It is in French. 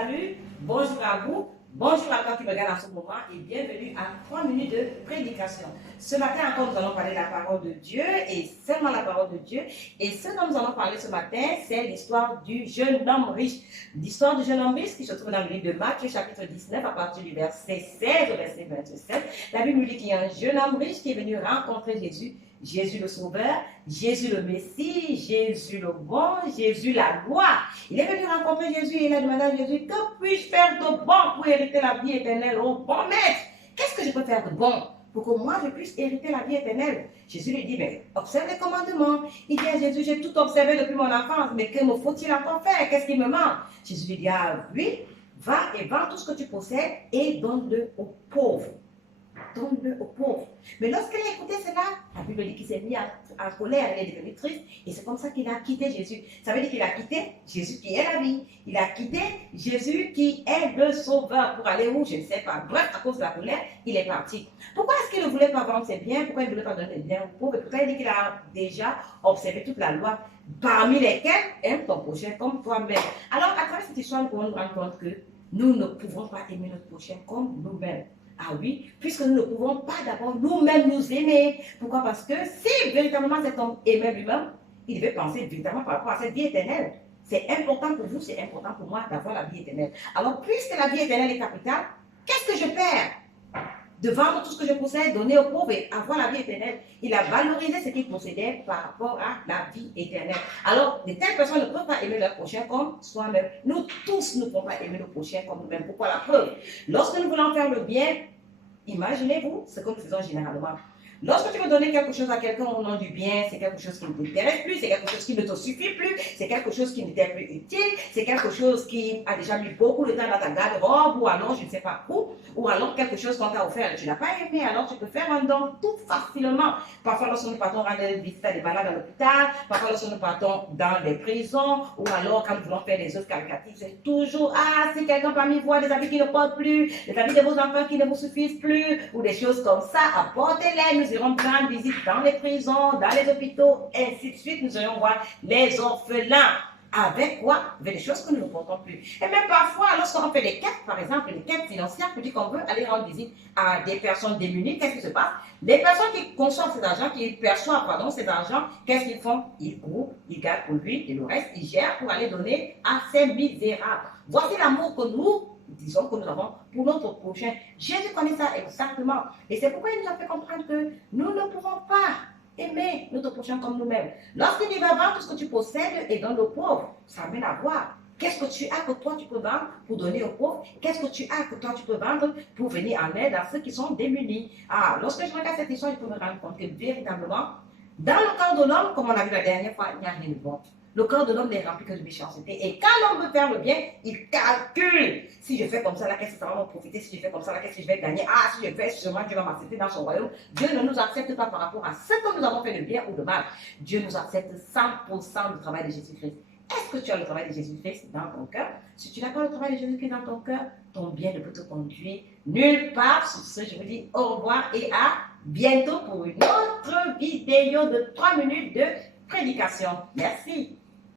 Salut, bonjour à vous, bonjour à toi qui me regarde en ce moment et bienvenue à 3 minutes de prédication. Ce matin encore, nous allons parler de la parole de Dieu et seulement la parole de Dieu. Et ce dont nous allons parler ce matin, c'est l'histoire du jeune homme riche. L'histoire du jeune homme riche qui se trouve dans le livre de Matthieu chapitre 19 à partir du verset 16 au verset 27. La Bible nous dit qu'il y a un jeune homme riche qui est venu rencontrer Jésus. Jésus le Sauveur, Jésus le Messie, Jésus le bon, Jésus la loi. Il est venu rencontrer Jésus et il a demandé à Jésus, que puis-je faire de bon pour hériter la vie éternelle? Oh bon maître, qu'est-ce que je peux faire de bon pour que moi je puisse hériter la vie éternelle? Jésus lui dit, mais observe les commandements. Il dit à Jésus, j'ai tout observé depuis mon enfance, mais que me faut-il encore faire? Qu'est-ce qui me manque? Jésus lui dit, ah oui, va et vends tout ce que tu possèdes et donne-le aux pauvres. Donne-le aux pauvres. Mais lorsqu'il a écouté cela, la Bible dit qu'il s'est mis en colère, il est devenu triste, et c'est comme ça qu'il a quitté Jésus. Ça veut dire qu'il a quitté Jésus qui est la vie. Il a quitté Jésus qui est le sauveur pour aller où, je ne sais pas. Bref, à cause de la colère, il est parti. Pourquoi est-ce qu'il ne voulait pas vendre ses biens? Pourquoi il ne voulait pas donner des biens aux pauvres? Et pourtant, il dit qu'il a déjà observé toute la loi, parmi lesquelles aime ton prochain comme toi-même. Alors, à travers cette histoire, nous pouvons nous rendre compte que nous ne pouvons pas aimer notre prochain comme nous-mêmes. Ah oui, puisque nous ne pouvons pas d'abord nous-mêmes nous aimer. Pourquoi? Parce que si véritablement cet homme aimait lui-même, il devait penser véritablement par rapport à cette vie éternelle. C'est important pour vous, c'est important pour moi d'avoir la vie éternelle. Alors, puisque la vie éternelle est capitale, qu'est-ce que je perds? De vendre tout ce que je possède, donner aux pauvres et avoir la vie éternelle. Il a valorisé ce qu'il possédait par rapport à la vie éternelle. Alors, de telles personnes ne peuvent pas aimer leur prochain comme soi-même. Nous tous ne pouvons pas aimer nos prochains comme nous-mêmes. Pourquoi? La preuve, lorsque nous voulons faire le bien, imaginez-vous ce que nous faisons généralement. Lorsque tu veux donner quelque chose à quelqu'un au nom du bien, c'est quelque chose qui ne t'intéresse plus, c'est quelque chose qui ne te suffit plus, c'est quelque chose qui ne t'est plus utile, c'est quelque chose qui a déjà mis beaucoup de temps dans ta garde-robe, ou alors je ne sais pas où, ou alors quelque chose qu'on t'a offert et tu n'as pas aimé, alors tu peux faire un don tout facilement. Parfois, lorsque nous partons rendre visite à des malades à l'hôpital, parfois lorsque nous partons dans des prisons, ou alors quand nous voulons faire des œuvres caritatives, c'est toujours, ah, si quelqu'un parmi vous a des habits qui ne portent plus, des habits de vos enfants qui ne vous suffisent plus, ou des choses comme ça, apportez-les, nous irons prendre visite dans les prisons, dans les hôpitaux, ainsi de suite. Nous irons voir les orphelins. Avec quoi? Avec des choses que nous ne portons plus. Et même parfois, lorsqu'on fait des quêtes, par exemple, des quêtes financières, pour dire qu'on veut aller rendre visite à des personnes démunies, qu'est-ce qui se passe? Les personnes qui conçoivent cet argent, qui perçoivent, cet argent, qu'est-ce qu'ils font? Ils groupent, ils gardent pour lui, et le reste, ils gèrent pour aller donner à ces misérables. Voici l'amour que nous disons que nous avons pour notre prochain. Jésus connaît ça exactement. Et c'est pourquoi il nous a fait comprendre que nous ne pouvons pas aimer notre prochain comme nous-mêmes. Lorsqu'il dit va vendre tout ce que tu possèdes et donne aux pauvres, ça amène à voir. Qu'est-ce que tu as que toi tu peux vendre pour donner aux pauvres? Qu'est-ce que tu as que toi tu peux vendre pour venir en aide à ceux qui sont démunis? Ah, lorsque je regarde cette histoire, je peux me rendre compte que véritablement, dans le corps de l'homme, comme on a vu la dernière fois, il n'y a rien de bon. Le corps de l'homme n'est rempli que de méchanceté. Et quand l'homme veut faire le bien, il calcule. Si je fais comme ça, là, qu'est-ce que ça va me profiter? Si je fais comme ça, là, qu'est-ce que je vais gagner? Ah, si je fais sûrement, Dieu va m'accepter dans son royaume. Dieu ne nous accepte pas par rapport à ce que nous avons fait de bien ou de mal. Dieu nous accepte 100% du travail de Jésus-Christ. Est-ce que tu as le travail de Jésus-Christ dans ton cœur? Si tu n'as pas le travail de Jésus-Christ dans ton cœur, ton bien ne peut te conduire nulle part. Sur ce, je vous dis au revoir et à bientôt pour une autre vidéo de 3 minutes de prédication. Merci.